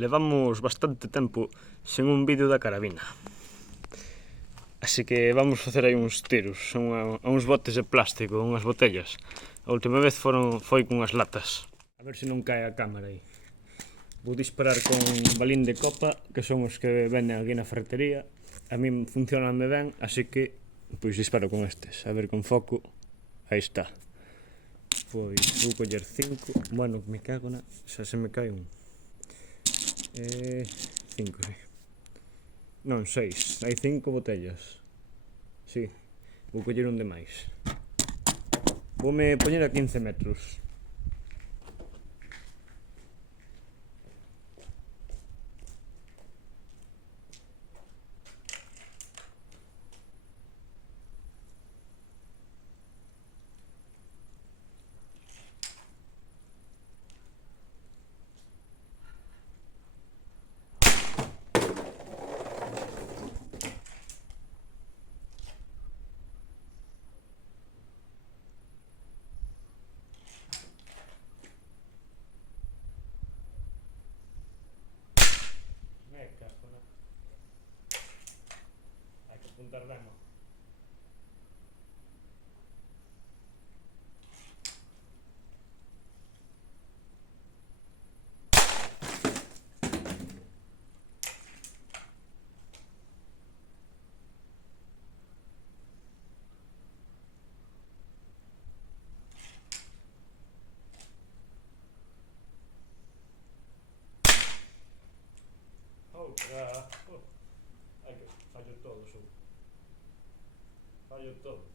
Levamos bastante tempo sen un vídeo da carabina. Así que vamos facer aí uns tiros a uns botes de plástico, unhas botellas. A última vez foi con unhas latas. A ver se non cae a cámara aí. Vou disparar con balín de copa, que son os que venden aquí na ferretería. A min funcionanme ben, así que pois disparo con estes. A ver, con foco. Aí está. Pois vou coller 5. Bueno, me cago na... xa se me cae un. 5, sí. Non, 6. Hai 5 botellas. Sí. Vou coller un de máis. Voume poñer a 15 metros. Hai que apuntar ben, non? Ai que fallo todos, fallo todos.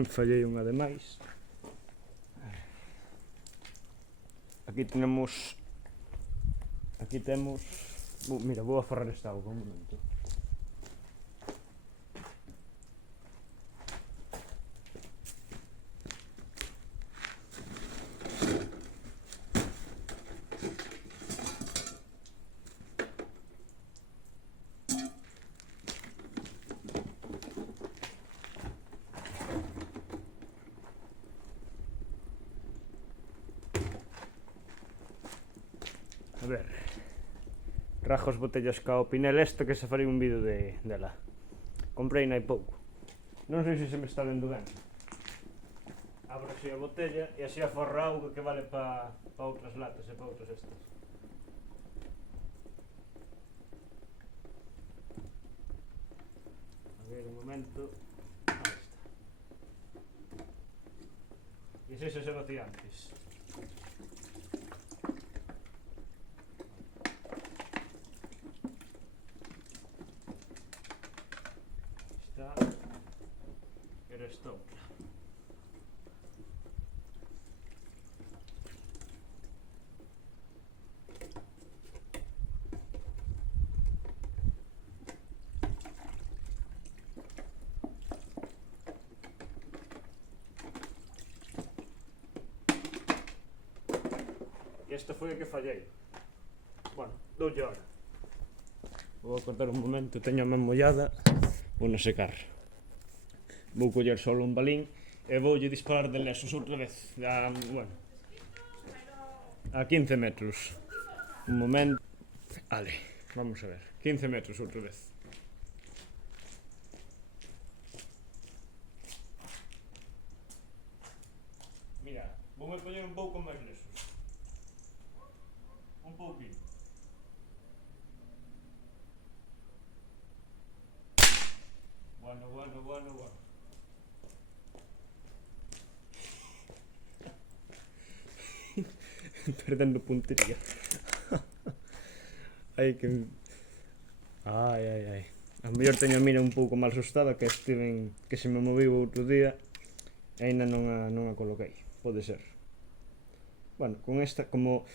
Fallei unha de máis. Aquí temos... Mira, vou aforrar esta auga un momento. A ver, rajo as botellas ca o pinel este que se farei un vídeo dela. Comprei hai pouco. Non sei se se me está vendo ben. Abro así a botella e así aforra auga que vale pa outras latas e pa outras estas. A ver, un momento. Aí está. E se se vacía antes. Era esta outra. E esta foi a que fallei. Bueno, doulle hora. Vou cortar un momento, teño a man mollada. Vou na secar. Vou coller solo un balín e voulle disparar de lesos outra vez a 15 metros. Un momento. Vale, vamos a ver, 15 metros outra vez. Mira, voume poñer un pouco máis lesos. Un pouquinho. Bueno. Perdendo puntería. Ai que... Ai. A mellor teño a mira un pouco mal asustada que se me moviu outro día e ainda non a coloquei. Pode ser. Bueno, con esta, como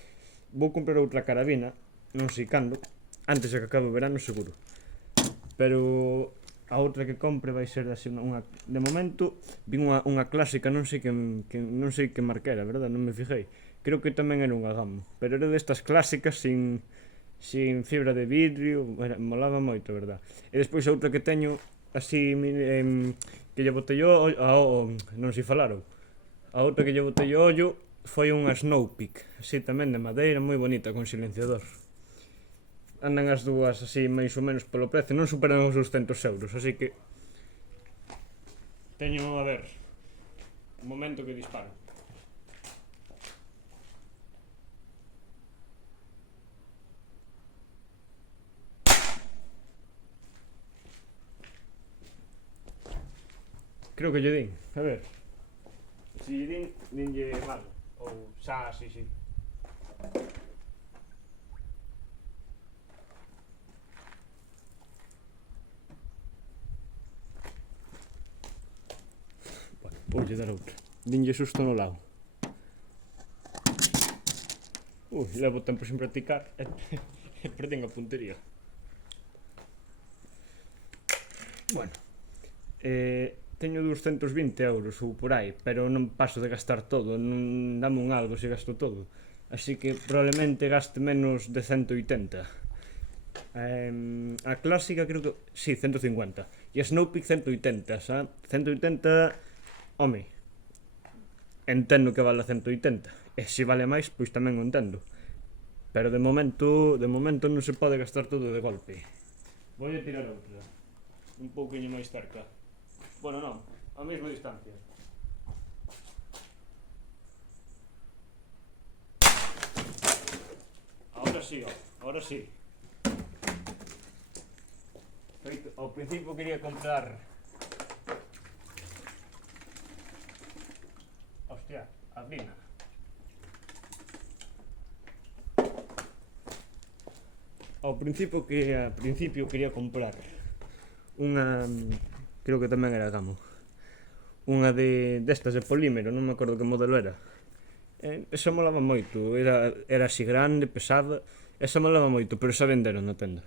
vou comprar outra carabina, non sei cando, antes de que acabe o verano seguro. pero a outra que compre vai ser así unha de momento vin unha clásica, non sei non sei que marca era, verdad, non me fijei. Creo que tamén era unha Gamo, pero era destas clásicas sin fibra de vidrio, molaba moito, verdad. E despois outra que teño así que lle botei non sei falaro. A outra que lle botei o ollo foi unha Snowpeak, así tamén de madeira, moi bonita, con silenciador. Andan as dúas así máis ou menos polo precio, non superan os 200 euros, así que teño, a ver, un momento que disparo. Creo que lle din, a ver. Se lle din, dinlle mal. Ou xa, si. Voulle dar outra. Dinlle susto no lado. Levo tempo sin practicar e perdín a puntería. Bueno, teño 220 euros ou por aí, pero non paso de gastar todo, non dame un algo se gasto todo. Así que probablemente gaste menos de 180. A clásica creo que, si, 150. E a Snowpeak 180, xa? 180, home, entendo que vale 180. E se vale máis, pois tamén o entendo. Pero de momento non se pode gastar todo de golpe. Vou a tirar outra, un pouquinho máis cerca. Bueno, non, a mesma distancia. Ahora sí. Ao principio quería comprar... Hostia, a Vina. Ao principio quería comprar unha... creo que tamén era Gamo. Unha destas de polímero, non me acordo que modelo era. Esa molaba moito, era así grande, pesada. Esa molaba moito, pero xa venderon na tenda.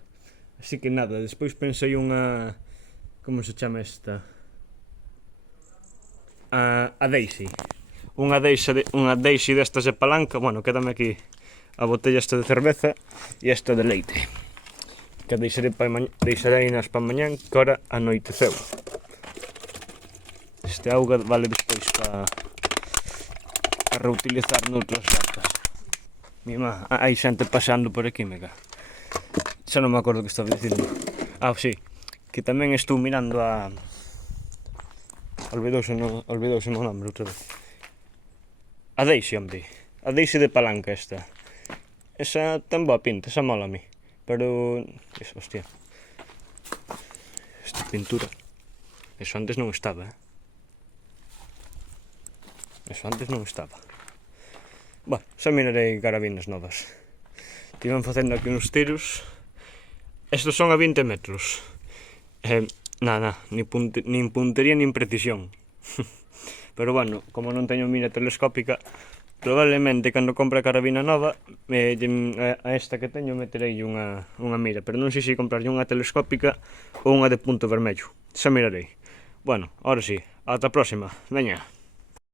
Así que nada, despois pensei unha... Como se chama esta? A Daisy. Unha Daisy destas de palanca. Bueno, quédame aquí a botella esta de cerveza e esta de leite, que deixarei nas pa mañán, que ora anoiteceu. Este auga vale despois para reutilizar noutras latas. Mima, hai xente pasando por aquí, mega. Xa non me acordo que estaba dicindo. Si, que tamén estou mirando a... Olvidouse o nome outra vez. A Daisy, hombre. A Daisy de palanca esta. Esa ten boa pinta, esa mola a mí. Pero... hostia. Esta pintura. Eso antes non estaba, Eso antes non estaba. Bueno, xa mirarei carabinas novas. Estiven facendo aquí uns tiros. Estos son a 20 metros. Nin puntería nin precisión. Pero bueno, como non teño mira telescópica, probablemente cando compre a carabina nova, a esta que teño meterei unha mira, pero non sei se comprarlle unha telescópica ou unha de punto vermello. Xa mirarei. Bueno, ahora sí, ata a próxima. Veña.